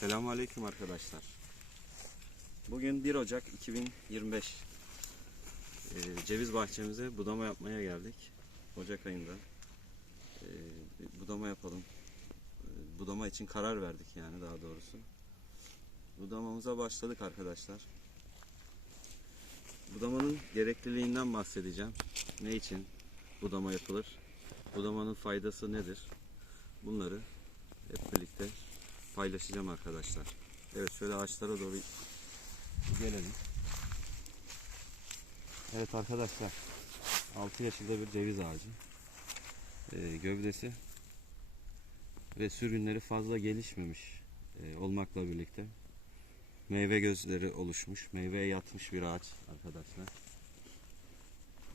Selamünaleyküm arkadaşlar. Bugün 1 Ocak 2025. Ee, ceviz bahçemize budama yapmaya geldik. Ocak ayında. Ee, budama yapalım. Ee, budama için karar verdik yani daha doğrusu. Budamamıza başladık arkadaşlar. Budamanın gerekliliğinden bahsedeceğim. Ne için budama yapılır? Budamanın faydası nedir? Bunları hep birlikte paylaşacağım arkadaşlar. Evet şöyle ağaçlara doğru gelelim. Evet arkadaşlar 6 yaşında bir ceviz ağacı. Ee, gövdesi ve sürünleri fazla gelişmemiş e, olmakla birlikte meyve gözleri oluşmuş, meyveye yatmış bir ağaç arkadaşlar.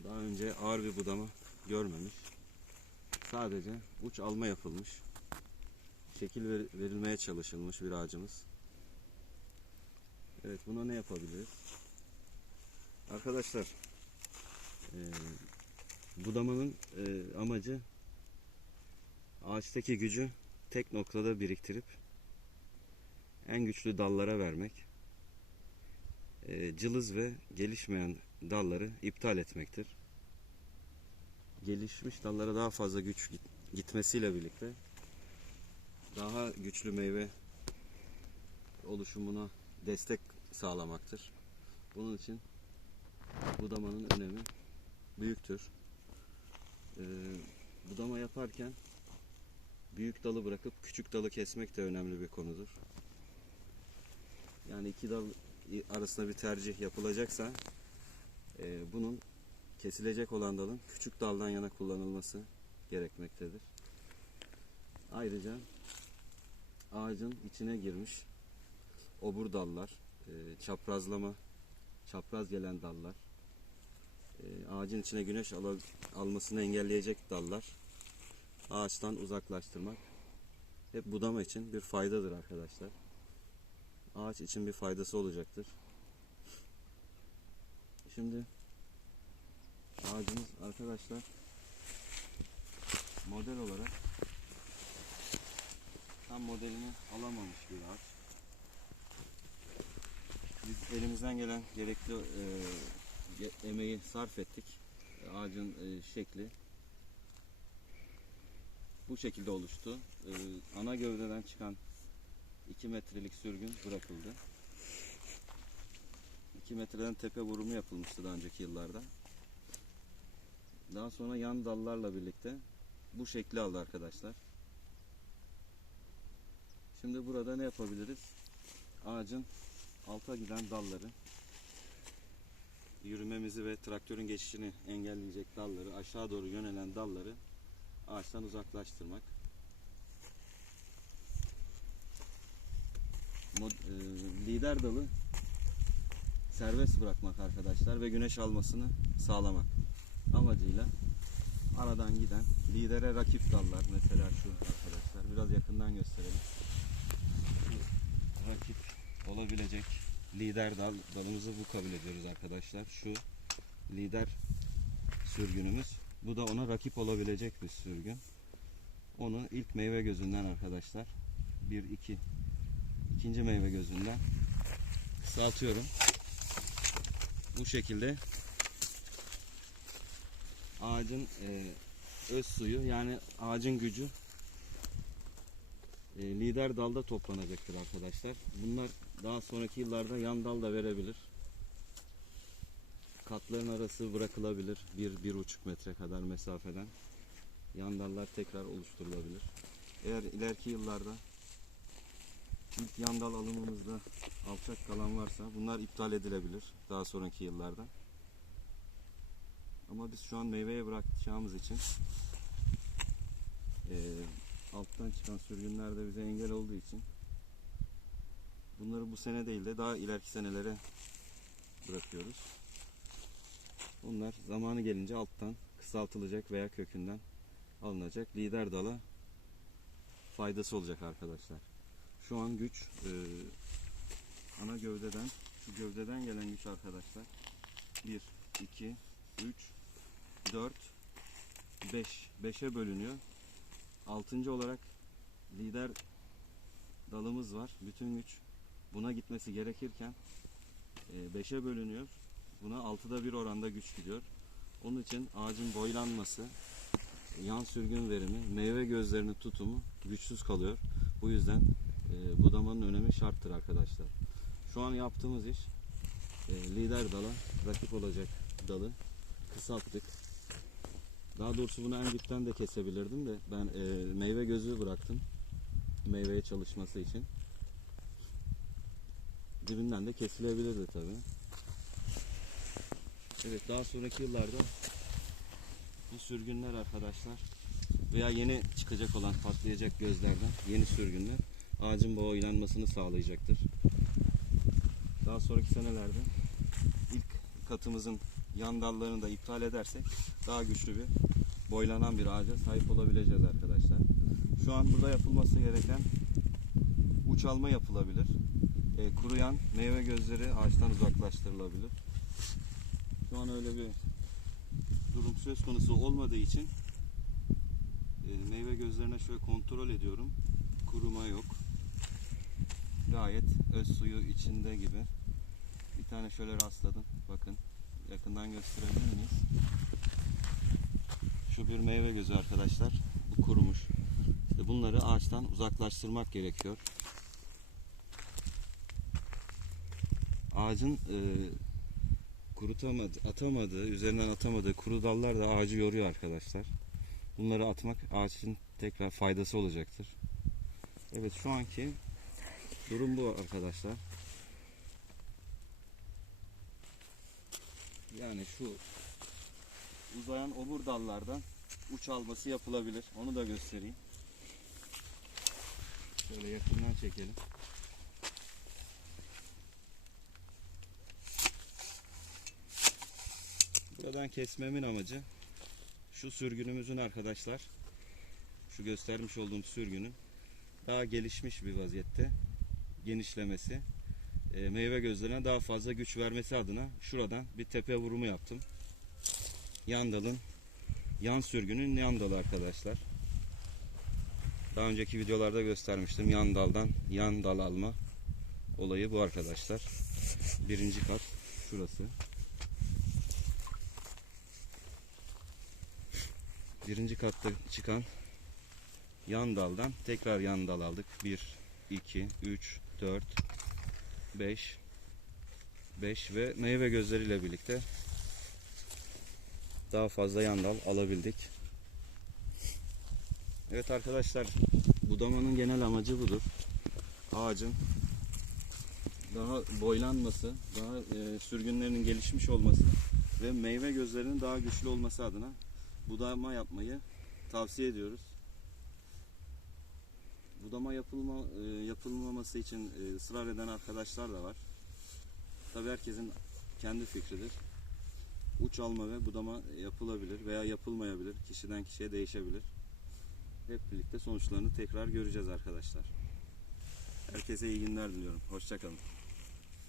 Daha önce ağır bir budama görmemiş. Sadece uç alma yapılmış şekil ver- verilmeye çalışılmış bir ağacımız. Evet buna ne yapabiliriz? Arkadaşlar eee, budamanın eee, amacı ağaçtaki gücü tek noktada biriktirip en güçlü dallara vermek. Eee, cılız ve gelişmeyen dalları iptal etmektir. Gelişmiş dallara daha fazla güç git- gitmesiyle birlikte daha güçlü meyve oluşumuna destek sağlamaktır. Bunun için budamanın önemi büyüktür. Ee, budama yaparken büyük dalı bırakıp küçük dalı kesmek de önemli bir konudur. Yani iki dal arasında bir tercih yapılacaksa e, bunun kesilecek olan dalın küçük daldan yana kullanılması gerekmektedir. Ayrıca ağacın içine girmiş obur dallar, e, çaprazlama, çapraz gelen dallar, e, ağacın içine güneş ala- almasını engelleyecek dallar ağaçtan uzaklaştırmak hep budama için bir faydadır arkadaşlar. Ağaç için bir faydası olacaktır. Şimdi ağacımız arkadaşlar model olarak tam modelini alamamış bir ağaç. Biz elimizden gelen gerekli e, emeği sarf ettik. E, Ağacın e, şekli bu şekilde oluştu. E, ana gövdeden çıkan 2 metrelik sürgün bırakıldı. 2 metreden tepe vurumu yapılmıştı daha önceki yıllarda. Daha sonra yan dallarla birlikte bu şekli aldı arkadaşlar. Şimdi burada ne yapabiliriz? Ağacın alta giden dalları yürümemizi ve traktörün geçişini engelleyecek dalları, aşağı doğru yönelen dalları ağaçtan uzaklaştırmak. E, lider dalı serbest bırakmak arkadaşlar ve güneş almasını sağlamak amacıyla aradan giden lidere rakip dallar mesela şu arkadaşlar biraz yakından gösterelim rakip olabilecek lider dal, dalımızı bu kabul ediyoruz arkadaşlar. Şu lider sürgünümüz. Bu da ona rakip olabilecek bir sürgün. Onu ilk meyve gözünden arkadaşlar. Bir, iki. ikinci meyve gözünden kısaltıyorum. Bu şekilde ağacın e, öz suyu yani ağacın gücü e, lider dalda toplanacaktır arkadaşlar. Bunlar daha sonraki yıllarda yan dal da verebilir. Katların arası bırakılabilir. Bir, bir buçuk metre kadar mesafeden. Yan dallar tekrar oluşturulabilir. Eğer ileriki yıllarda ilk yan dal alımımızda alçak kalan varsa bunlar iptal edilebilir daha sonraki yıllarda. Ama biz şu an meyveye bırakacağımız için eee alttan çıkan sürgünler de bize engel olduğu için bunları bu sene değil de daha ileriki senelere bırakıyoruz. Bunlar zamanı gelince alttan kısaltılacak veya kökünden alınacak. Lider dala faydası olacak arkadaşlar. Şu an güç e, ana gövdeden şu gövdeden gelen güç arkadaşlar 1, 2, 3, 4, 5 5'e bölünüyor. Altıncı olarak lider dalımız var. Bütün güç buna gitmesi gerekirken 5'e bölünüyor. Buna 6'da 1 oranda güç gidiyor. Onun için ağacın boylanması, yan sürgün verimi, meyve gözlerinin tutumu güçsüz kalıyor. Bu yüzden e, budamanın önemi şarttır arkadaşlar. Şu an yaptığımız iş e, lider dala rakip olacak dalı kısalttık. Daha doğrusu bunu en dipten de kesebilirdim de ben e, meyve gözü bıraktım. Meyveye çalışması için. Dibinden de kesilebilirdi tabi. Evet daha sonraki yıllarda bu sürgünler arkadaşlar veya yeni çıkacak olan patlayacak gözlerden yeni sürgünler ağacın boylanmasını sağlayacaktır. Daha sonraki senelerde ilk katımızın yan dallarını da iptal edersek daha güçlü bir boylanan bir ağaca sahip olabileceğiz arkadaşlar. Şu an burada yapılması gereken uç alma yapılabilir. E, kuruyan meyve gözleri ağaçtan uzaklaştırılabilir. Şu an öyle bir durum söz konusu olmadığı için e, meyve gözlerine şöyle kontrol ediyorum. Kuruma yok. Gayet öz suyu içinde gibi. Bir tane şöyle rastladım. Bakın yakından gösterebilir miyiz? Şu bir meyve gözü arkadaşlar. Bu kurumuş. İşte bunları ağaçtan uzaklaştırmak gerekiyor. Ağacın e, kurutamadı, atamadığı, üzerinden atamadığı kuru dallar da ağacı yoruyor arkadaşlar. Bunları atmak ağaç için tekrar faydası olacaktır. Evet şu anki durum bu arkadaşlar. Yani şu uzayan obur dallardan uç alması yapılabilir. Onu da göstereyim. Şöyle yakından çekelim. Buradan kesmemin amacı şu sürgünümüzün arkadaşlar şu göstermiş olduğum sürgünün daha gelişmiş bir vaziyette genişlemesi e, meyve gözlerine daha fazla güç vermesi adına şuradan bir tepe vurumu yaptım. Yan dalın yan sürgünün yan dalı arkadaşlar. Daha önceki videolarda göstermiştim. Yan daldan yan dal alma olayı bu arkadaşlar. Birinci kat şurası. Birinci katta çıkan yan daldan tekrar yan dal aldık. 1, 2, 3, 4, 5 5 ve meyve gözleriyle birlikte daha fazla yan dal alabildik. Evet arkadaşlar budamanın genel amacı budur. Ağacın daha boylanması, daha e, sürgünlerinin gelişmiş olması ve meyve gözlerinin daha güçlü olması adına budama yapmayı tavsiye ediyoruz. Budama yapılma, e, yapılmaması için e, ısrar eden arkadaşlar da var. Tabii herkesin kendi fikridir. Uç alma ve budama yapılabilir veya yapılmayabilir. Kişiden kişiye değişebilir. Hep birlikte sonuçlarını tekrar göreceğiz arkadaşlar. Herkese iyi günler diliyorum. Hoşçakalın.